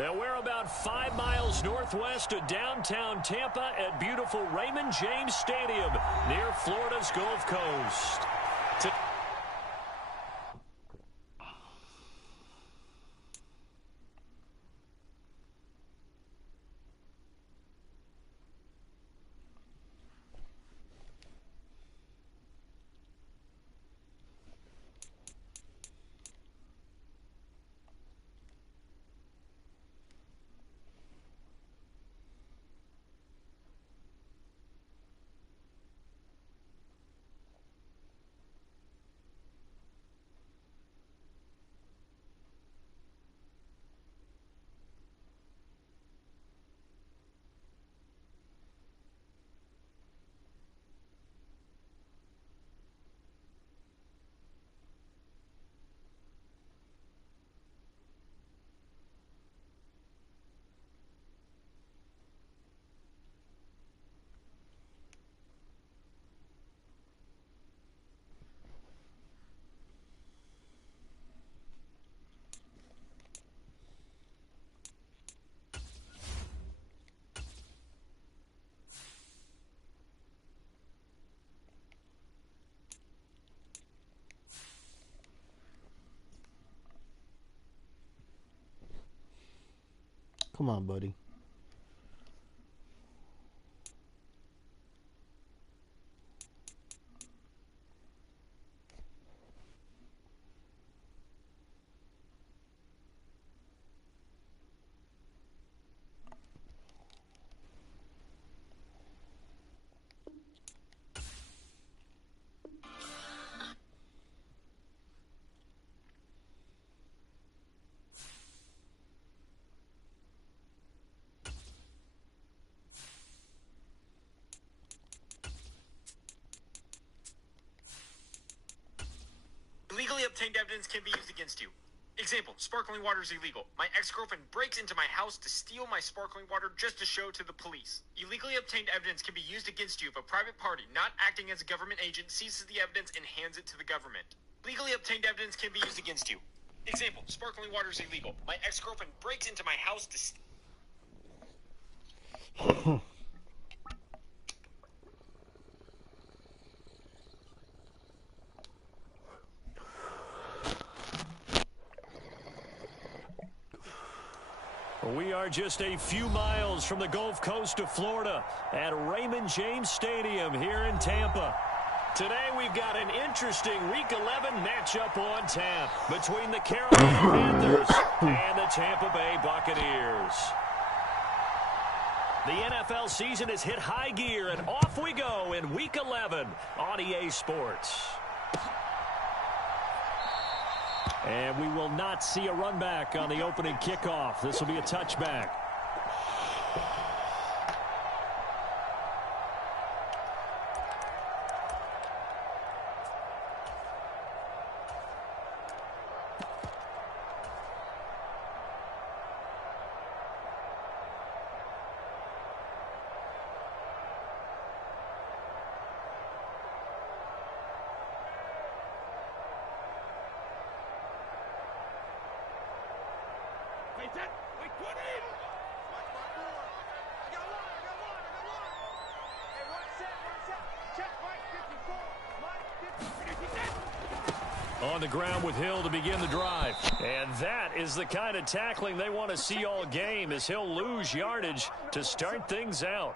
And we're about 5 miles northwest of downtown Tampa at beautiful Raymond James Stadium near Florida's Gulf Coast. Come on, buddy. Legally obtained evidence can be used against you. Example, sparkling water is illegal. My ex-girlfriend breaks into my house to steal my sparkling water just to show to the police. Illegally obtained evidence can be used against you if a private party not acting as a government agent seizes the evidence and hands it to the government. Legally obtained evidence can be used against you. Example, sparkling water is illegal. My ex-girlfriend breaks into my house to steal... We are just a few miles from the Gulf Coast of Florida at Raymond James Stadium here in Tampa. Today we've got an interesting Week 11 matchup on tap between the Carolina Panthers and the Tampa Bay Buccaneers. The NFL season has hit high gear, and off we go in Week 11 on EA Sports. And we will not see a run back on the opening kickoff. This will be a touchback. On the ground with Hill to begin the drive. And that is the kind of tackling they want to see all game, as he'll lose yardage to start things out.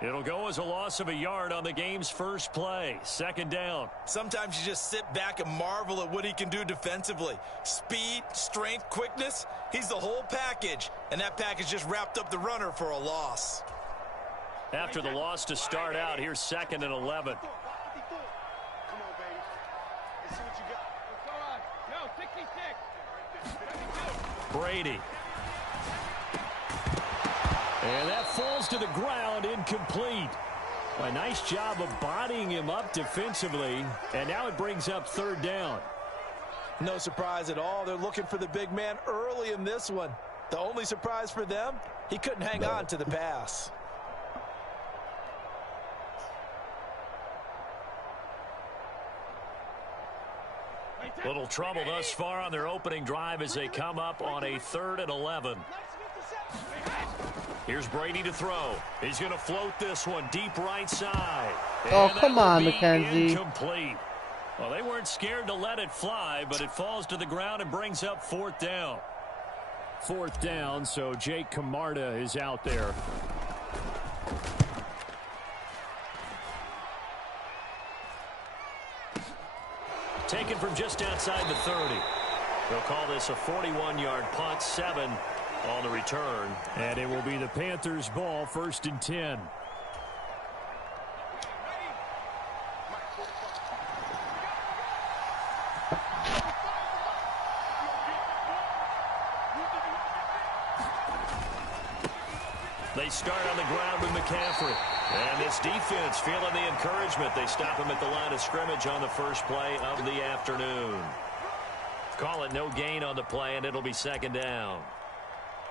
It'll go as a loss of a yard on the game's first play. Second down. Sometimes you just sit back and marvel at what he can do defensively. Speed, strength, quickness. He's the whole package. And that package just wrapped up the runner for a loss. After the loss to start out, here's 2nd and 11. Brady. And that falls to the ground, incomplete. A nice job of bodying him up defensively, and now it brings up 3rd down. No surprise at all. They're looking for the big man early in this one. The only surprise for them, he couldn't hang on to the pass. Little trouble thus far on their opening drive as they come up on a 3rd and 11. Here's Brady to throw. He's going to float this one deep right side. Oh, And come that will on, be McKenzie. Incomplete. Well, they weren't scared to let it fly, but it falls to the ground and brings up 4th down. 4th down, so Jake Camarda is out there. Taken from just outside the 30. They'll call this a 41-yard punt, 7 on the return. And it will be the Panthers' ball, 1st and 10. They start on the ground with McCaffrey. And this defense feeling the encouragement. They stop him at the line of scrimmage on the first play of the afternoon. Call it no gain on the play, and it'll be 2nd down.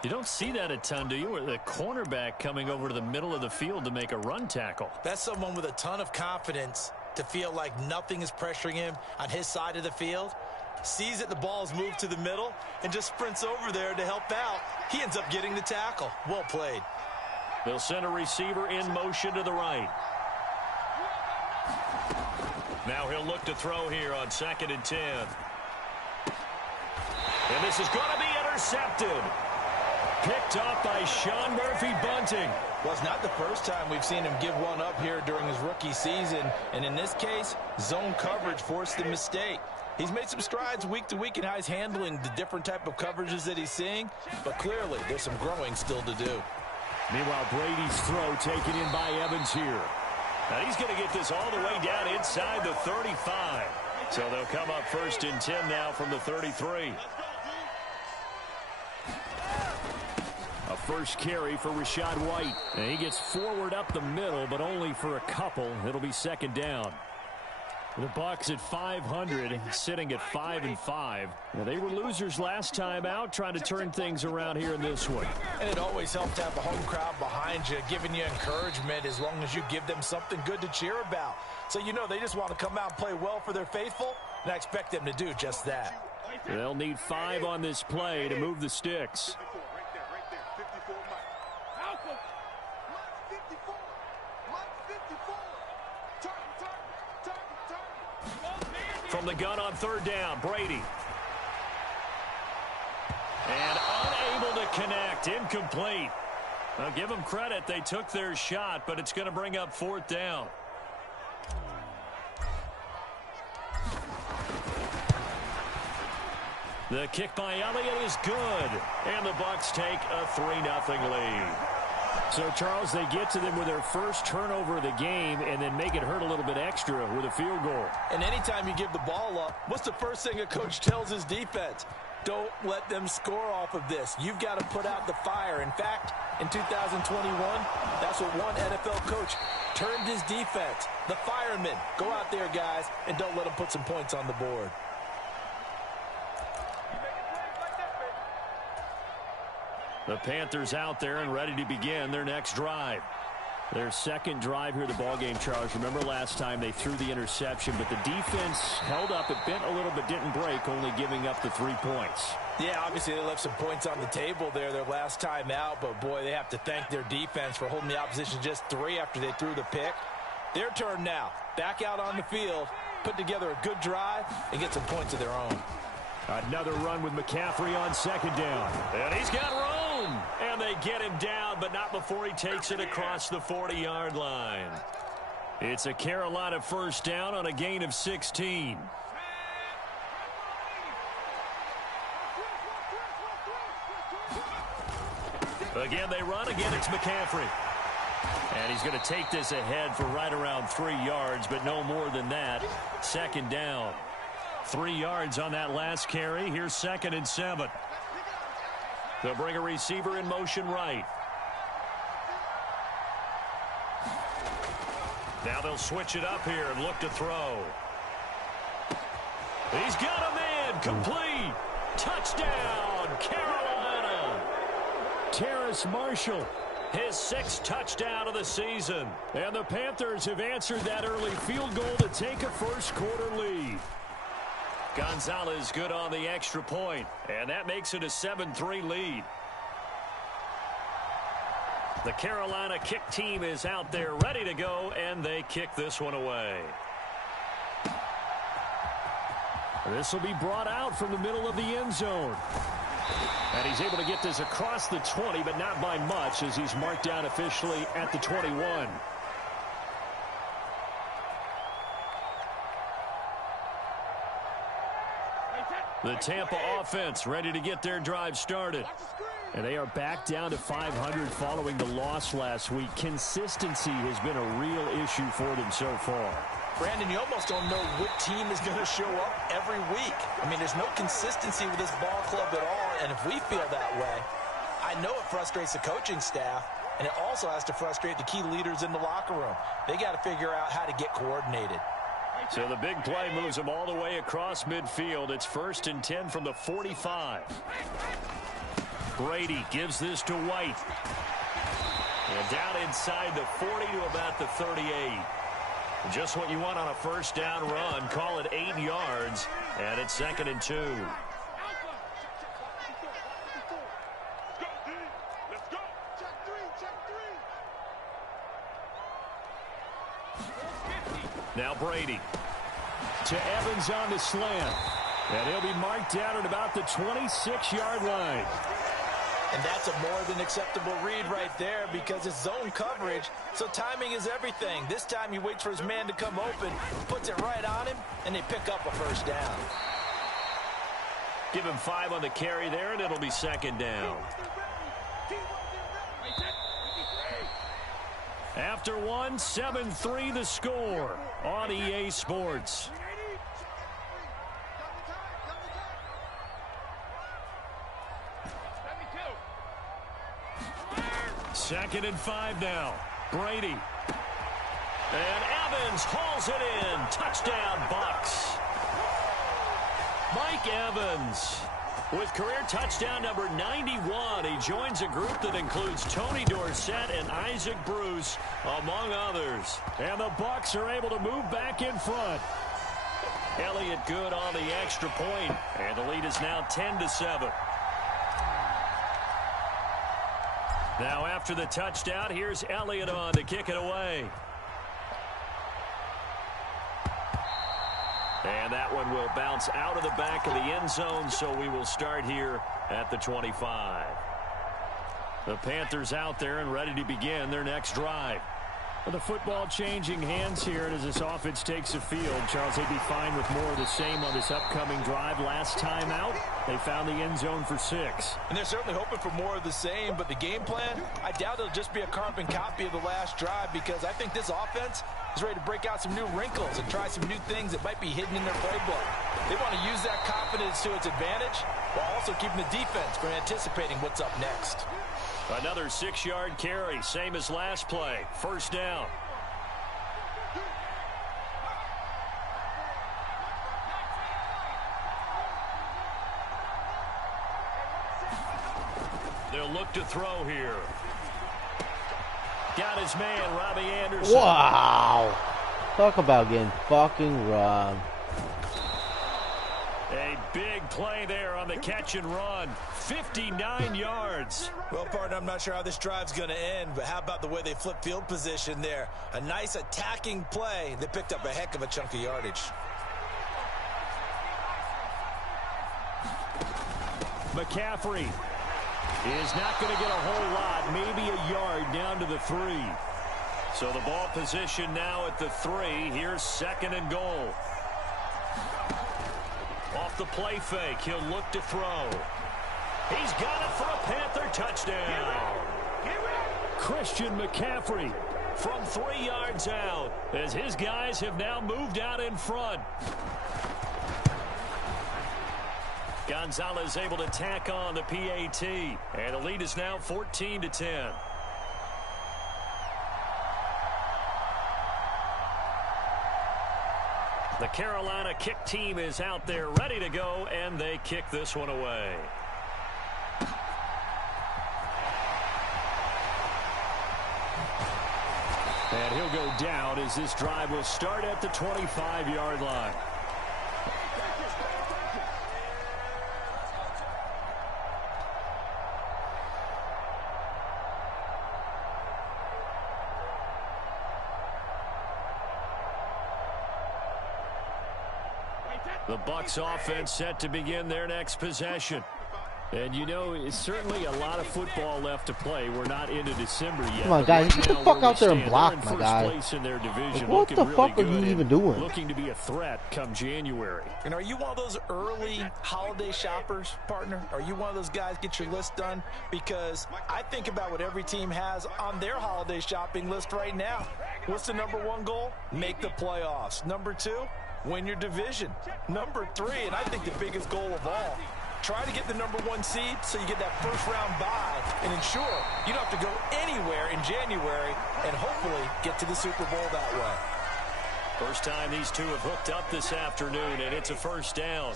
You don't see that a ton, do you? Where the cornerback coming over to the middle of the field to make a run tackle. That's someone with a ton of confidence to feel like nothing is pressuring him on his side of the field. Sees that the ball's moved to the middle and just sprints over there to help out. He ends up getting the tackle. Well played. They'll send a receiver in motion to the right. Now he'll look to throw here on 2nd and 10. And this is going to be intercepted. Picked off by Sean Murphy-Bunting. Well, it's not the first time we've seen him give one up here during his rookie season. And in this case, zone coverage forced the mistake. He's made some strides week to week in how he's handling the different type of coverages that he's seeing. But clearly, there's some growing still to do. Meanwhile, Brady's throw taken in by Evans here. Now he's going to get this all the way down inside the 35. So they'll come up 1st and 10 now from the 33. A first carry for Rachaad White. And he gets forward up the middle, but only for a couple. It'll be 2nd down. The Bucs at 500, sitting at 5-5. Now, they were losers last time out, trying to turn things around here in this one. And it always helps to have a home crowd behind you, giving you encouragement as long as you give them something good to cheer about. So, you know, they just want to come out and play well for their faithful, and I expect them to do just that. They'll need 5 on this play to move the sticks. From the gun on 3rd down, Brady. And unable to connect, incomplete. I'll give them credit, they took their shot, but it's going to bring up 4th down. The kick by Elliott is good, and the Bucs take a 3-0 lead. So, Charles, they get to them with their first turnover of the game and then make it hurt a little bit extra with a field goal. And anytime you give the ball up, what's the first thing a coach tells his defense? Don't let them score off of this. You've got to put out the fire. In fact, in 2021, that's what one NFL coach termed his defense. The firemen. Go out there, guys, and don't let them put some points on the board. The Panthers out there and ready to begin their next drive. Their second drive here of the ballgame, Charles. Remember last time they threw the interception, but the defense held up. It bent a little but didn't break, only giving up the 3 points. Yeah, obviously they left some points on the table there their last time out, but boy, they have to thank their defense for holding the opposition just 3 after they threw the pick. Their turn now. Back out on the field, put together a good drive, and get some points of their own. Another run with McCaffrey on 2nd down. And he's got room. And they get him down, but not before he takes it across the 40-yard line. It's a Carolina 1st down on a gain of 16. Again, they run. Again, it's McCaffrey. And he's going to take this ahead for right around 3 yards, but no more than that. 2nd down. 3 yards on that last carry. Here's 2nd and 7. They'll bring a receiver in motion right. Now they'll switch it up here and look to throw. He's got a man. Complete. Touchdown, Carolina. Terrace Marshall, his 6th touchdown of the season. And the Panthers have answered that early field goal to take a first-quarter lead. Gonzalez good on the extra point, and that makes it a 7-3 lead. The Carolina kick team is out there ready to go, and they kick this one away. This will be brought out from the middle of the end zone. And he's able to get this across the 20, but not by much, as he's marked down officially at the 21. The Tampa offense ready to get their drive started. And they are back down to 500 following the loss last week. Consistency has been a real issue for them so far. Brandon, you almost don't know what team is going to show up every week. I mean, there's no consistency with this ball club at all, and if we feel that way, I know it frustrates the coaching staff, and it also has to frustrate the key leaders in the locker room. They got to figure out how to get coordinated. So the big play moves them all the way across midfield. It's 1st and 10 from the 45. Brady gives this to White. And down inside the 40 to about the 38. Just what you want on a first down run. Call it 8 yards. And it's 2nd and 2. Now Brady to Evans on the slant. And he'll be marked down at about the 26-yard line. And that's a more than acceptable read right there because it's zone coverage, so timing is everything. This time he waits for his man to come open, puts it right on him, and they pick up a first down. Give him 5 on the carry there, and it'll be 2nd down. After one, 7-3 the score on EA Sports. Second and 5 now. Brady. And Evans hauls it in. Touchdown, Bucs. Mike Evans with career touchdown number 91. He joins a group that includes Tony Dorsett and Isaac Bruce, among others. And the Bucs are able to move back in front. Elliott good on the extra point, and the lead is now 10-7. Now after the touchdown, here's Elliott on to kick it away. And that one will bounce out of the back of the end zone, so we will start here at the 25. The Panthers out there and ready to begin their next drive. Well, the football changing hands here, and as this offense takes the field, Charles, they'd be fine with more of the same on this upcoming drive. Last time out, they found the end zone for 6. And they're certainly hoping for more of the same, but the game plan, I doubt it'll just be a carbon copy of the last drive because I think this offense is ready to break out some new wrinkles and try some new things that might be hidden in their playbook. They want to use that confidence to its advantage while also keeping the defense from anticipating what's up next. Another 6-yard carry, same as last play. First down. They'll look to throw here. Got his man, Robbie Anderson. Wow. Talk about getting fucking robbed. A big play there on the catch and run. 59 yards. Well, partner, I'm not sure how this drive's going to end, but how about the way they flip field position there? A nice attacking play. They picked up a heck of a chunk of yardage. McCaffrey is not going to get a whole lot, maybe a yard down to the 3. So the ball position now at the 3. Here's 2nd and goal. Off the play fake, he'll look to throw. He's got it for a Panther touchdown. Christian McCaffrey from 3 yards out as his guys have now moved out in front. Gonzalez able to tack on the PAT, and the lead is now 14-10. The Carolina kick team is out there ready to go, and they kick this one away. And he'll go down as this drive will start at the 25-yard line. The Bucs offense set to begin their next possession. And, you know, it's certainly a lot of football left to play. We're not into December yet. Come on, guys. Get the fuck out there and block, my guy. What the fuck are you even doing? Looking to be a threat come January. And are you one of those early holiday shoppers, partner? Are you one of those guys get your list done? Because I think about what every team has on their holiday shopping list right now. What's the number one goal? Make the playoffs. Number two, win your division. Number three, and I think the biggest goal of all, try to get the number one seed so you get that first round bye and ensure you don't have to go anywhere in January and hopefully get to the Super Bowl that way. First time these two have hooked up this afternoon, and it's a first down.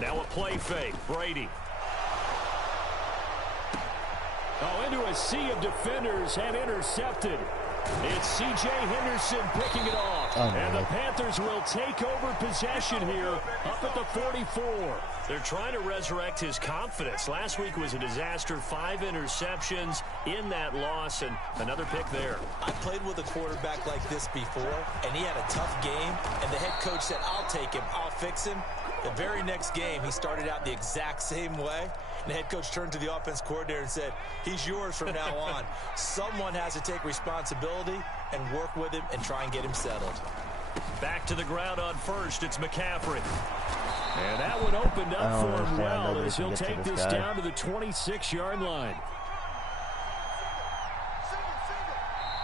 Now a play fake. Brady. Oh, into a sea of defenders and intercepted. It's C.J. Henderson picking it off. And the Panthers will take over possession here up at the 44. They're trying to resurrect his confidence. Last week was a disaster. 5 interceptions in that loss, and another pick there. I played with a quarterback like this before, and he had a tough game, and the head coach said, I'll take him, I'll fix him. The very next game, he started out the exact same way. And the head coach turned to the offense coordinator and said, he's yours from now on. Someone has to take responsibility and work with him and try and get him settled. Back to the ground on first. It's McCaffrey. And that one opened up for him well as he'll take this down to the 26-yard line.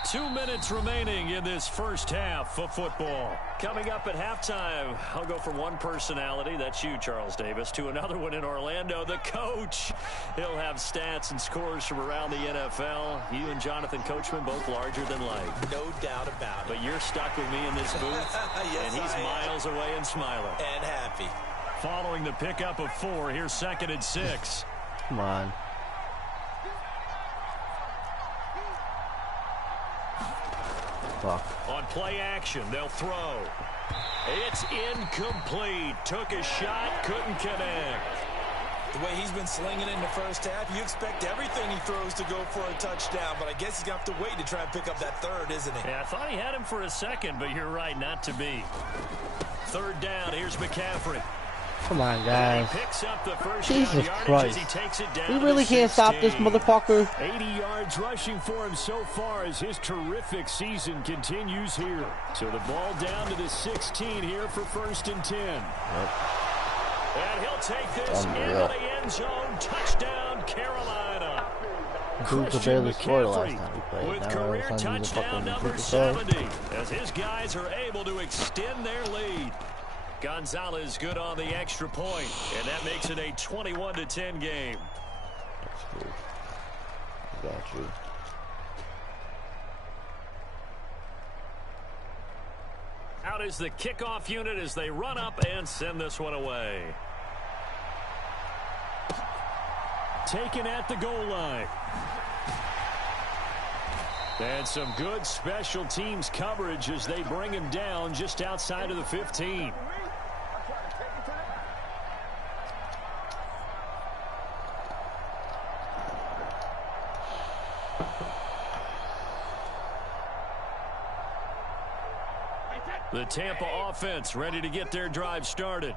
2 minutes remaining in this first half of football. Coming up at halftime, I'll go from one personality, that's you, Charles Davis, to another one in Orlando, the coach. He'll have stats and scores from around the NFL. You and Jonathan Coachman both larger than life. No doubt about it. But you're stuck with me in this booth, yes, and he's miles away and smiling. And happy. Following the pickup of 4, here's 2nd and 6. Come on. Fuck. On play action, they'll throw. It's incomplete. Took a shot, couldn't connect. The way he's been slinging in the first half, you expect everything he throws to go for a touchdown, but I guess he's going to have to wait to try and pick up that third, isn't he? Yeah, I thought he had him for a second, but you're right, not to be. 3rd down, here's McCaffrey. Come on, guys. He picks up the first Jesus Christ. he takes it down. We really can't stop this motherfucker. 80 yards rushing for him so far as his terrific season continues here. So the ball down to the 16 here for 1st and 10. Yep. And he'll take this into the end zone. Touchdown, Carolina. Dudes barely scored last time we played. With now career touchdown number 70 as his guys are able to extend their lead. Gonzalez good on the extra point, and that makes it a 21-10 game. That's good. Got you. Out is the kickoff unit as they run up and send this one away. Taken at the goal line. And some good special teams coverage as they bring him down just outside of the 15. The Tampa offense ready to get their drive started.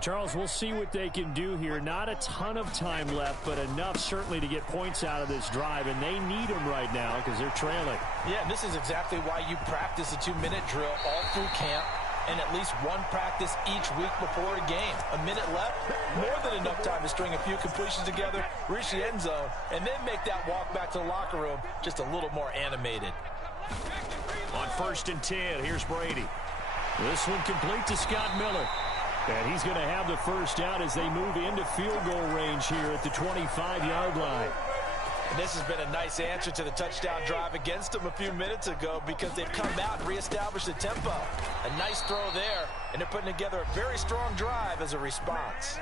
Charles, we'll see what they can do here. Not a ton of time left, but enough certainly to get points out of this drive, and they need them right now because they're trailing. Yeah, and this is exactly why you practice a 2-minute drill all through camp and at least one practice each week before a game. A minute left, more than enough time to string a few completions together, reach the end zone, and then make that walk back to the locker room just a little more animated. On 1st and 10, here's Brady. This one complete to Scott Miller. And he's going to have the first down as they move into field goal range here at the 25-yard line. And this has been a nice answer to the touchdown drive against them a few minutes ago because they've come out and reestablished the tempo. A nice throw there, and they're putting together a very strong drive as a response.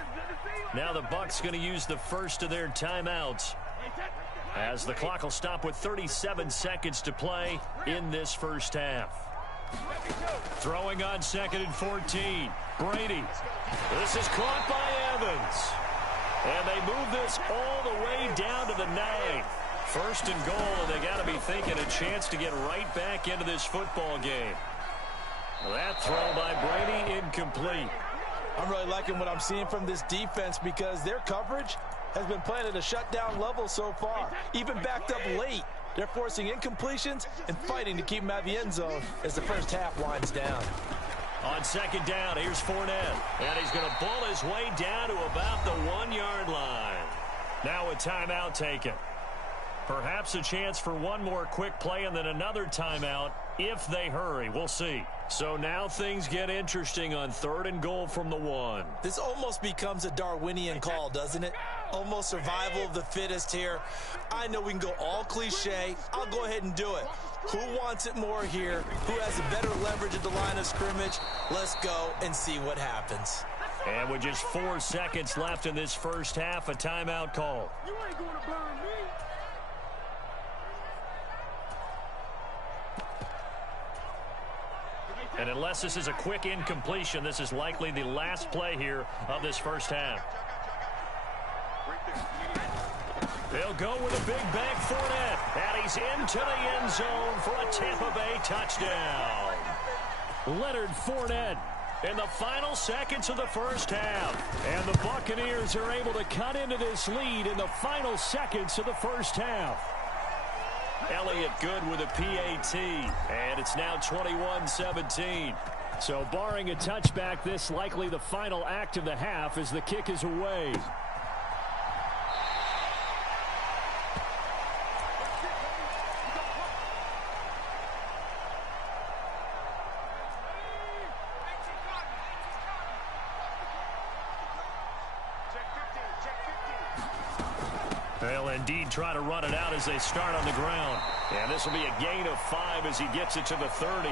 Now the Bucs going to use the first of their timeouts as the clock will stop with 37 seconds to play in this first half. Throwing on 2nd and 14. Brady. This is caught by Evans. And they move this all the way down to the 9. 1st and goal, and they got to be thinking a chance to get right back into this football game. That throw by Brady incomplete. I'm really liking what I'm seeing from this defense because their coverage has been playing at a shutdown level so far. Even backed up late, they're forcing incompletions and fighting to keep them out of the end zone as the first half winds down. On 2nd down, here's Fournette. And he's going to bull his way down to about the 1-yard line. Now a timeout taken. Perhaps a chance for one more quick play and then another timeout if they hurry. We'll see. So now things get interesting on 3rd and goal from the 1. This almost becomes a Darwinian call, doesn't it? Almost survival of the fittest here. I know we can go all cliche. I'll go ahead and do it. Who wants it more here? Who has a better leverage at the line of scrimmage? Let's go and see what happens. And with just 4 seconds left in this first half, a timeout call. You ain't going to burn me. And unless this is a quick incompletion, this is likely the last play here of this first half. They'll go with a big bank Fournette. And he's into the end zone for a Tampa Bay touchdown. Leonard Fournette in the final seconds of the first half. And the Buccaneers are able to cut into this lead in the final seconds of the first half. Elliott good with a PAT, and it's now 21-17. So barring a touchback, this likely the final act of the half as the kick is away. They'll indeed try to run it out as they start on the ground. And this will be a gain of 5 as he gets it to the 30.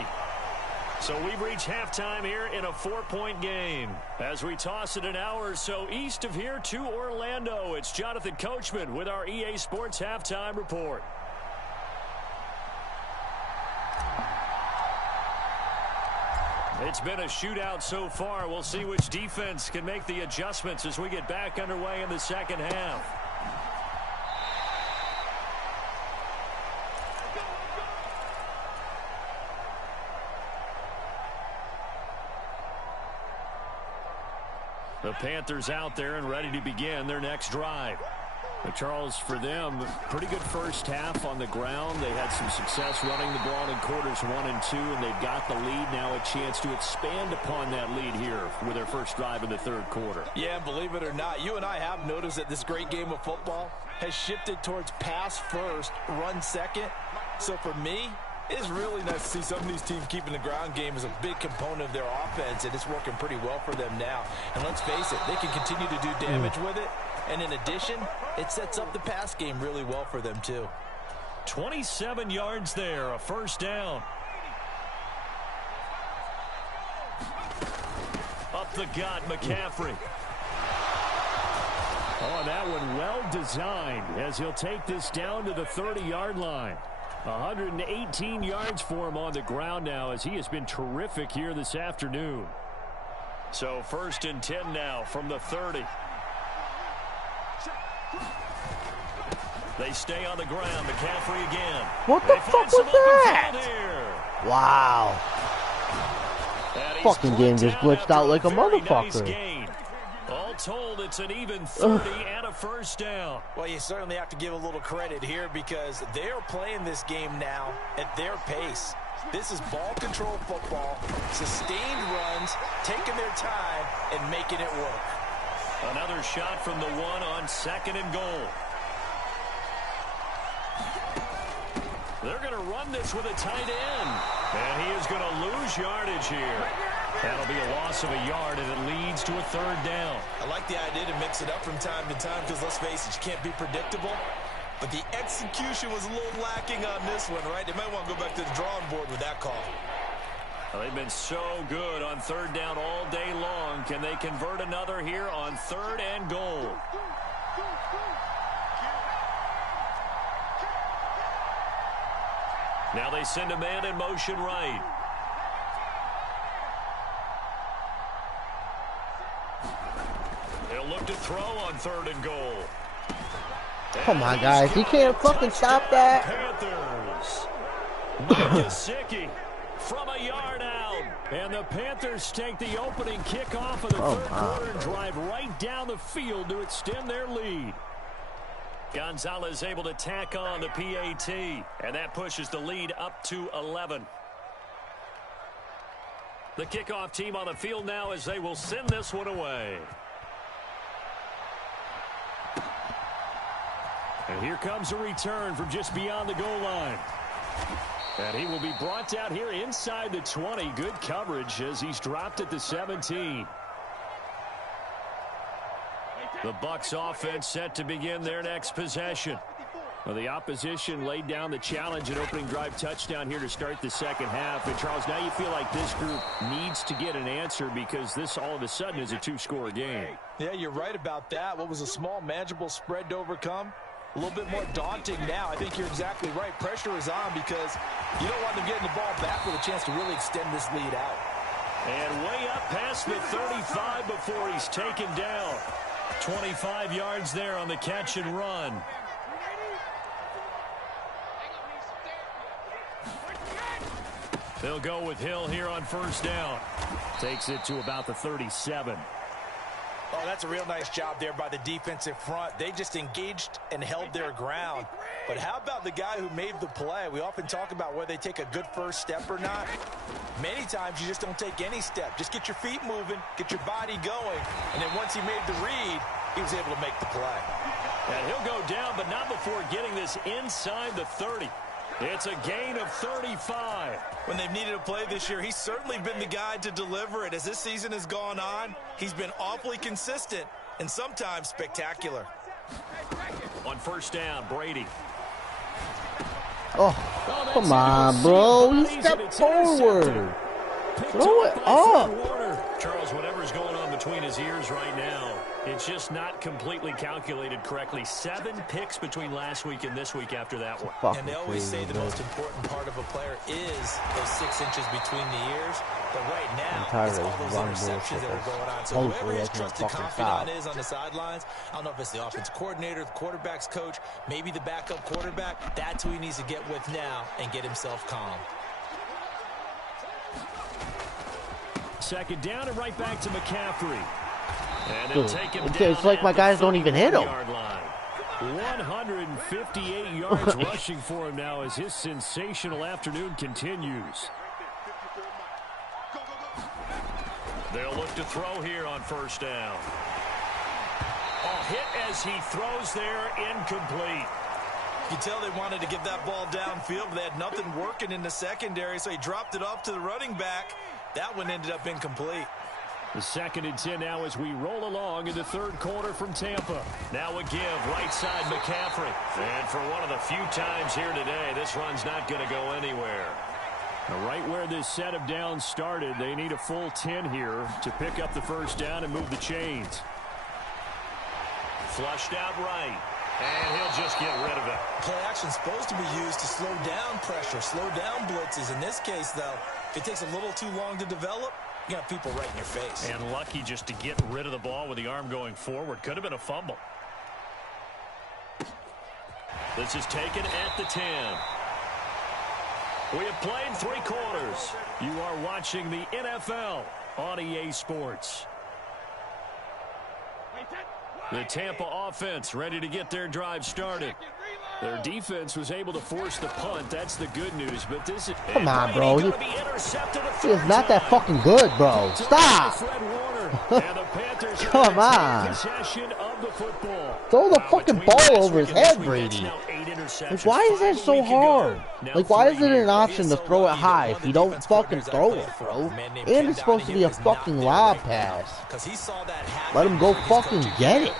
So we've reached halftime here in a 4-point game. As we toss it an hour or so east of here to Orlando, it's Jonathan Coachman with our EA Sports Halftime Report. It's been a shootout so far. We'll see which defense can make the adjustments as we get back underway in the second half. The Panthers out there and ready to begin their next drive. But Charles, for them, pretty good first half on the ground. They had some success running the ball in quarters 1 and 2, and they've got the lead now, a chance to expand upon that lead here with their first drive in the 3rd quarter. Yeah, and believe it or not, you and I have noticed that this great game of football has shifted towards pass first, run second. So for me, it's really nice to see some of these teams keeping the ground game as a big component of their offense, and it's working pretty well for them now. And let's face it, they can continue to do damage with it. And in addition, it sets up the pass game really well for them, too. 27 yards there, a first down. Up the gut, McCaffrey. Oh, that one well designed as he'll take this down to the 30-yard line. 118 yards for him on the ground now as he has been terrific here this afternoon. So 1st and 10 now from the 30. They stay on the ground. McCaffrey again. What the fuck was that? Wow. Fucking game just glitched out like a motherfucker. Nice, all told, it's an even 30 and a first down. Well, you certainly have to give a little credit here because they're playing this game now at their pace. This is ball control football, sustained runs, taking their time and making it work. Another shot from the 1 on 2nd and goal. They're going to run this with a tight end. And he is going to lose yardage here. That'll be a loss of a yard, and it leads to a 3rd down. I like the idea to mix it up from time to time because, let's face it, you can't be predictable. But the execution was a little lacking on this one, right? They might want to go back to the drawing board with that call. Well, they've been so good on 3rd down all day long. Can they convert another here on 3rd and goal? Now they send a man in motion right. throw on 3rd and goal. Come on, guys. You can't fucking stop that. Panthers. Mike Gesicki from a yard out. And the Panthers take the opening kickoff of the third quarter and drive right down the field to extend their lead. Gonzalez able to tack on the PAT. And that pushes the lead up to 11. The kickoff team on the field now as they will send this one away. And here comes a return from just beyond the goal line. And he will be brought out here inside the 20. Good coverage as he's dropped at the 17. The Bucs offense set to begin their next possession. Well, the opposition laid down the challenge and opening drive touchdown here to start the second half. And, Charles, now you feel like this group needs to get an answer because this all of a sudden is a 2-score game. Yeah, you're right about that. What was a small, manageable spread to overcome? A little bit more daunting now. I think you're exactly right. Pressure is on because you don't want them getting the ball back with a chance to really extend this lead out. And way up past the 35 before he's taken down. 25 yards there on the catch and run. They'll go with Hill here on first down. Takes it to about the 37. Oh, that's a real nice job there by the defensive front. They just engaged and held their ground. But how about the guy who made the play? We often talk about whether they take a good first step or not. Many times you just don't take any step. Just get your feet moving, get your body going, and then once he made the read, he was able to make the play. And he'll go down, but not before getting this inside the 30. It's a gain of 35. When they've needed a play this year, he's certainly been the guy to deliver it. As this season has gone on, he's been awfully consistent and sometimes spectacular. On first down, Brady. Oh, come on, bro. He stepped forward. Throw it up. Charles, whatever's going on between his ears right now, it's just not completely calculated correctly. 7 picks between last week and this week after that one. And they always say the most important part of a player is those 6 inches between the ears. But right now, it's all those interceptions that are going on. So whoever his trusted confidant is on the sidelines, I don't know if it's the offense coordinator, the quarterback's coach, maybe the backup quarterback. That's who he needs to get with now and get himself calm. Second down and right back to McCaffrey. And Dude, take him it's like my guys don't even hit him. 158 yards rushing for him now as his sensational afternoon continues. They'll look to throw here on first down. A hit as he throws there, incomplete. You can tell they wanted to get that ball downfield, but they had nothing working in the secondary, so he dropped it off to the running back. That one ended up incomplete. The 2nd and 10 now as we roll along in the third quarter from Tampa. Now a give, right side McCaffrey. And for one of the few times here today, this run's not going to go anywhere. Now right where this set of downs started, they need a full 10 here to pick up the first down and move the chains. Flushed out right. And he'll just get rid of it. Play action's supposed to be used to slow down pressure, slow down blitzes. In this case, though, if it takes a little too long to develop, you got people right in your face. And lucky just to get rid of the ball with the arm going forward. Could have been a fumble. This is taken at the 10. We have played 3 quarters. You are watching the NFL on EA Sports. The Tampa offense ready to get their drive started. Their defense was able to force the punt. That's the good news. But this is come on, bro. He is not that fucking good, bro. Stop. Come on. Throw the fucking ball over his head, Brady. Like, why is that so hard? Like, why is it an option to throw it high if you don't fucking throw it, bro? And it's supposed to be a fucking lob pass. Let him go fucking get it.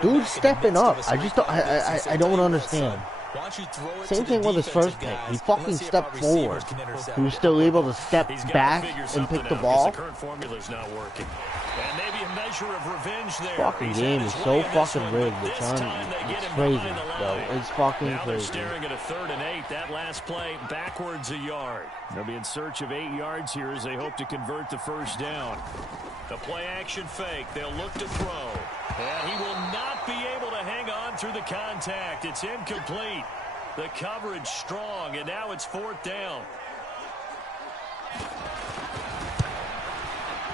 Dude's stepping up. I don't understand. Same thing with his first pick. He fucking stepped forward. He was still able to step back and pick the ball. And maybe a measure of revenge there. Fucking game is so fucking rigged. It's crazy, bro. It's fucking now crazy. They're staring at a 3rd and 8. That last play backwards a yard. They'll be in search of 8 yards here as they hope to convert the first down. The play action fake. They'll look to throw. And he will not be able to hang on through the contact. It's incomplete. The coverage strong, and now it's 4th down.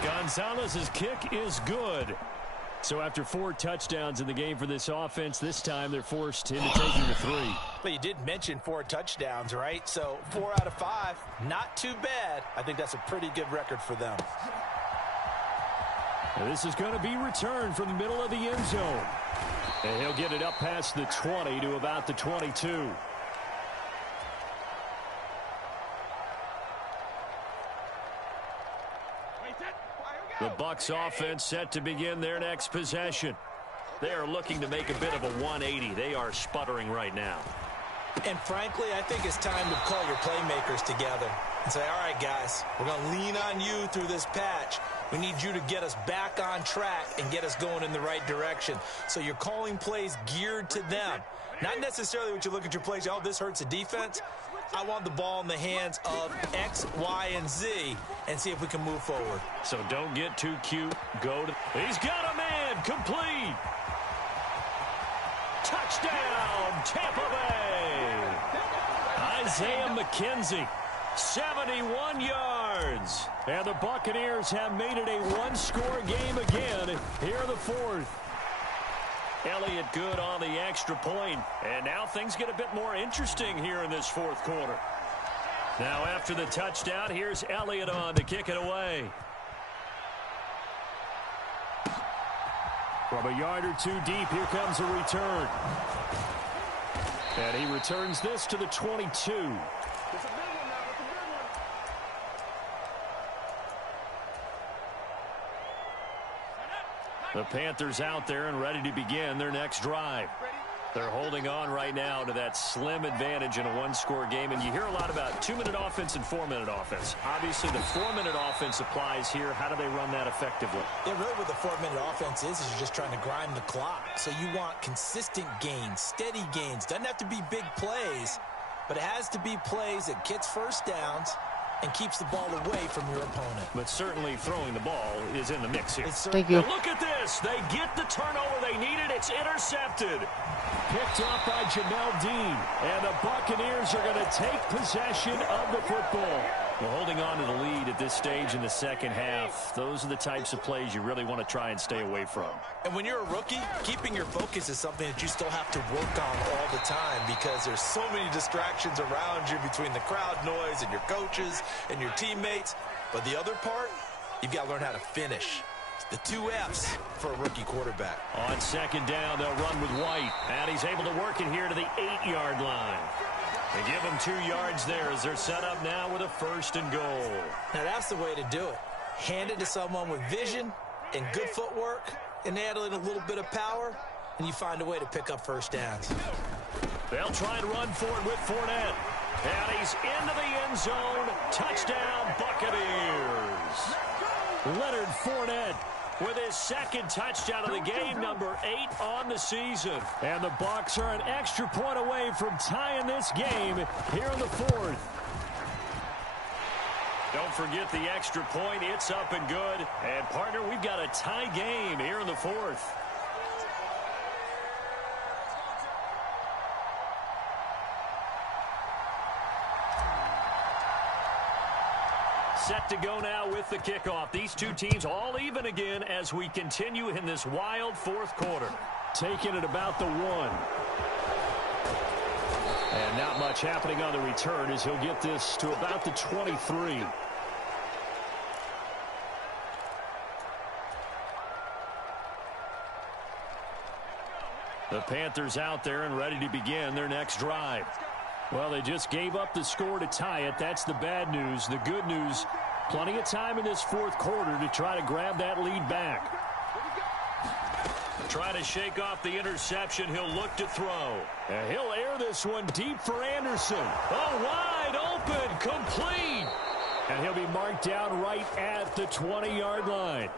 Gonzalez's kick is good. So after 4 touchdowns in the game for this offense, this time they're forced into taking the 3. But you did mention 4 touchdowns, right? So 4 out of 5, not too bad. I think that's a pretty good record for them. And this is going to be returned from the middle of the end zone. And he'll get it up past the 20 to about the 22. The Bucs offense set to begin their next possession. They are looking to make a bit of a 180. They are sputtering right now. And frankly, I think it's time to call your playmakers together and say, all right, guys, we're going to lean on you through this patch. We need you to get us back on track and get us going in the right direction. So you're calling plays geared to them. Not necessarily what you look at your plays, oh, this hurts the defense. I want the ball in the hands of X, Y, and Z and see if we can move forward. So don't get too cute. Go to... He's got a man. Complete. Touchdown, Tampa Bay. Isaiah McKenzie, 71 yards. And the Buccaneers have made it a one-score game again here in the 4th. Elliott good on the extra point. And now things get a bit more interesting here in this 4th quarter. Now after the touchdown, here's Elliott on to kick it away. From a yard or 2 deep, here comes a return. And he returns this to the 22. The Panthers out there and ready to begin their next drive. They're holding on right now to that slim advantage in a one-score game. And you hear a lot about 2-minute offense and 4-minute offense. Obviously, the 4-minute offense applies here. How do they run that effectively? Yeah, really what the 4-minute offense is you're just trying to grind the clock. So you want consistent gains, steady gains. Doesn't have to be big plays, but it has to be plays that gets first downs and keeps the ball away from your opponent. But certainly throwing the ball is in the mix here. Thank you. Now look at this. They get the turnover they needed. It's intercepted. Picked up by Jamel Dean. And the Buccaneers are going to take possession of the football. Well, holding on to the lead at this stage in the second half, those are the types of plays you really want to try and stay away from. And when you're a rookie, keeping your focus is something that you still have to work on all the time because there's so many distractions around you between the crowd noise and your coaches and your teammates. But the other part, you've got to learn how to finish. The 2 F's for a rookie quarterback. On second down, they'll run with White. And he's able to work it here to the 8-yard line. They give them 2 yards there as they're set up now with a 1st and goal. Now that's the way to do it. Hand it to someone with vision and good footwork and add in a little bit of power, and you find a way to pick up first downs. They'll try and run for it with Fournette. And he's into the end zone. Touchdown, Buccaneers. Leonard Fournette with his 2nd touchdown of the game, number 8 on the season. And the Bucs are an extra point away from tying this game here in the 4th. Don't forget the extra point. It's up and good. And, partner, we've got a tie game here in the 4th. Set to go now with the kickoff. These 2 teams all even again as we continue in this wild 4th quarter. Taking it about the 1. And not much happening on the return as he'll get this to about the 23. The Panthers out there and ready to begin their next drive. Well, they just gave up the score to tie it. That's the bad news. The good news, plenty of time in this 4th quarter to try to grab that lead back. Try to shake off the interception. He'll look to throw. And he'll air this one deep for Anderson. Oh, wide open, complete. And he'll be marked down right at the 20-yard line.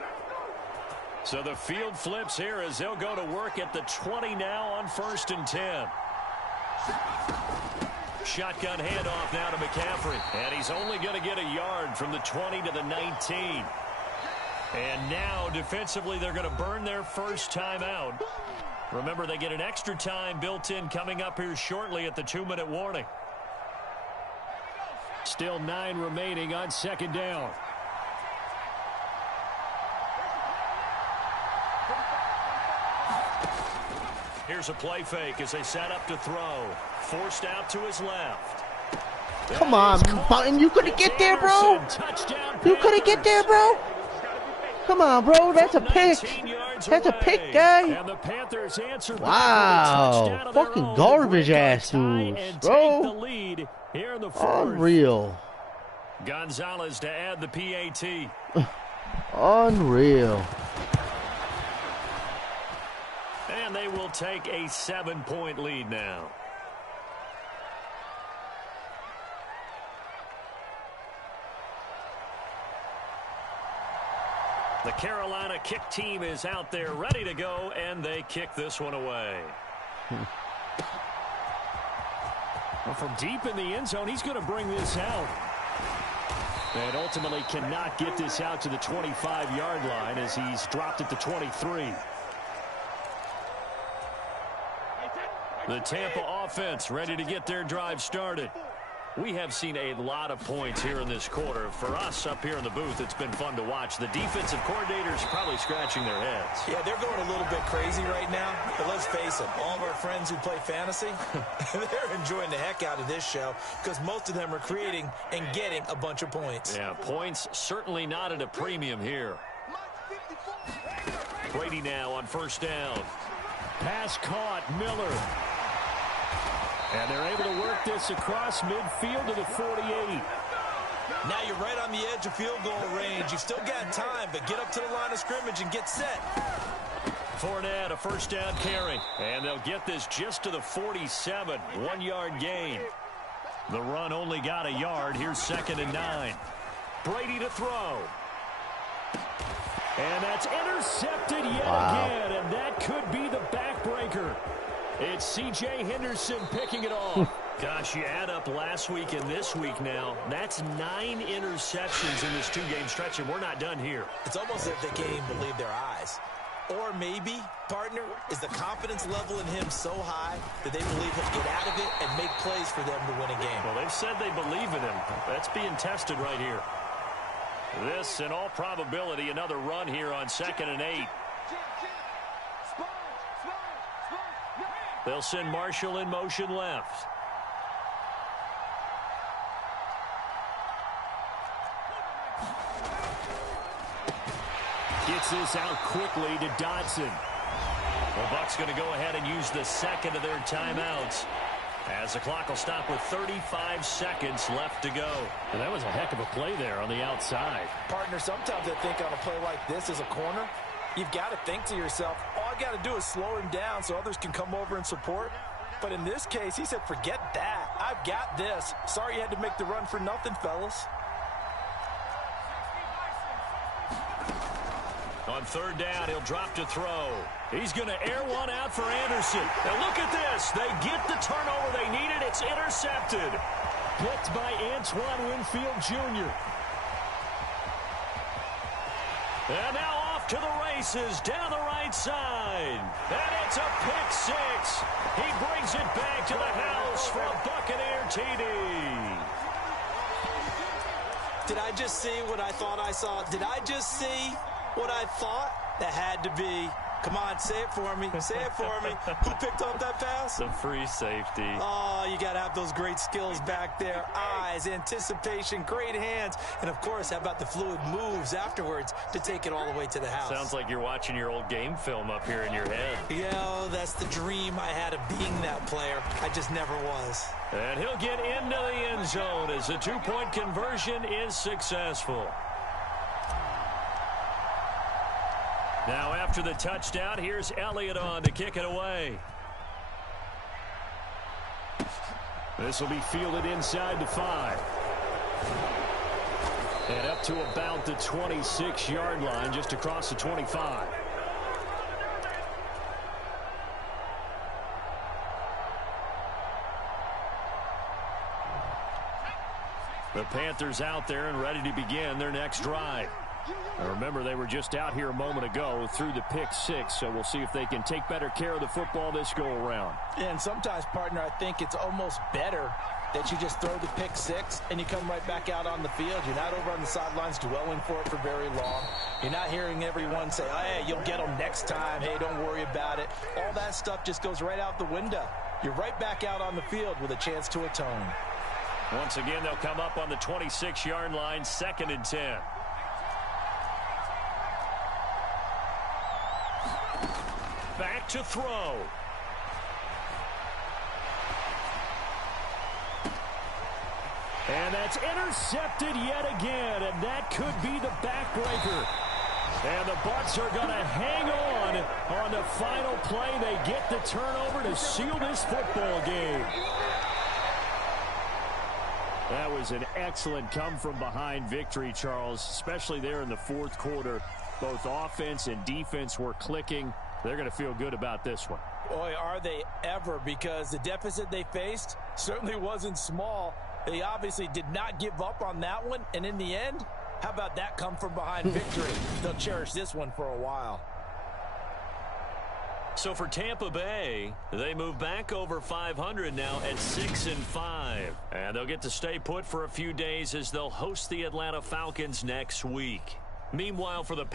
So the field flips here as they'll go to work at the 20 now on 1st and 10. Shotgun handoff now to McCaffrey. And he's only going to get a yard from the 20 to the 19. And now, defensively, they're going to burn their first timeout. Remember, they get an extra time built in coming up here shortly at the 2-minute warning. Still 9 remaining on second down. Here's a play fake as they set up to throw. Forced out to his left. Come on, Button. You couldn't get there, bro. You couldn't get there, bro. Come on, bro. That's a pick. That's a pick, guy. Wow. Fucking garbage-ass dudes, bro. Unreal. Gonzalez to add the PAT. Unreal. And they will take a 7-point lead now. The Carolina kick team is out there ready to go, and they kick this one away. Well, from deep in the end zone, he's going to bring this out. And ultimately cannot get this out to the 25-yard line as he's dropped it to 23. The Tampa offense ready to get their drive started. We have seen a lot of points here in this quarter. For us up here in the booth, it's been fun to watch. The defensive coordinators probably scratching their heads. Yeah, they're going a little bit crazy right now. But let's face it, all of our friends who play fantasy, they're enjoying the heck out of this show because most of them are creating and getting a bunch of points. Yeah, points certainly not at a premium here. Brady now on first down. Pass caught, Miller. And they're able to work this across midfield to the 48. Now you're right on the edge of field goal range. You've still got time, but get up to the line of scrimmage and get set. Fournette, a first down carry. And they'll get this just to the 47. 1-yard gain. The run only got a yard. Here's 2nd and 9. Brady to throw. And that's intercepted yet again. And that could be the backbreaker. It's C.J. Henderson picking it off. Gosh, you add up last week and this week now. That's 9 interceptions in this 2-game stretch, and we're not done here. It's almost as if they can't even believe their eyes. Or maybe, partner, is the confidence level in him so high that they believe he'll get out of it and make plays for them to win a game. Well, they've said they believe in him. That's being tested right here. This, in all probability, another run here on 2nd and 8. They'll send Marshall in motion left. Gets this out quickly to Dodson. Well, Buck's going to go ahead and use the second of their timeouts as the clock will stop with 35 seconds left to go. And that was a heck of a play there on the outside. Partner, sometimes I think on a play like this as a corner, you've got to think to yourself, all I got to do is slow him down so others can come over and support. But in this case, he said, forget that. I've got this. Sorry you had to make the run for nothing, fellas. On 3rd down, he'll drop to throw. He's going to air one out for Anderson. Now look at this. They get the turnover they needed. It's intercepted. Picked by Antoine Winfield Jr. And now off to the races down the right side. And it's a pick 6. He brings it back to the house for a Buccaneer TD. Did I just see what I thought I saw? Did I just see what I thought? That had to be. Come on, say it for me. Say it for me. Who picked up that pass? The free safety. Oh, you got to have those great skills back there. Eyes, anticipation, great hands. And, of course, how about the fluid moves afterwards to take it all the way to the house? Sounds like you're watching your old game film up here in your head. Yeah, that's the dream I had of being that player. I just never was. And he'll get into the end zone as the 2-point conversion is successful. Now after the touchdown, here's Elliott on to kick it away. This will be fielded inside the 5. And up to about the 26-yard line, just across the 25. The Panthers out there and ready to begin their next drive. And remember, they were just out here a moment ago through the pick six, so we'll see if they can take better care of the football this go-around. And sometimes, partner, I think it's almost better that you just throw the pick six and you come right back out on the field. You're not over on the sidelines dwelling for it for very long. You're not hearing everyone say, oh, hey, you'll get them next time. Hey, don't worry about it. All that stuff just goes right out the window. You're right back out on the field with a chance to atone. Once again, they'll come up on the 26-yard line, 2nd and 10. Back to throw. And that's intercepted yet again, and that could be the backbreaker. And the Bucs are going to hang on the final play. They get the turnover to seal this football game. That was an excellent come-from-behind victory, Charles, especially there in the fourth quarter. Both offense and defense were clicking. They're going to feel good about this one. Boy, are they ever, because the deficit they faced certainly wasn't small. They obviously did not give up on that one, and in the end, how about that come-from-behind victory? They'll cherish this one for a while. So for Tampa Bay, they move back over 500 now at 6-5. And they'll get to stay put for a few days as they'll host the Atlanta Falcons next week. Meanwhile, for the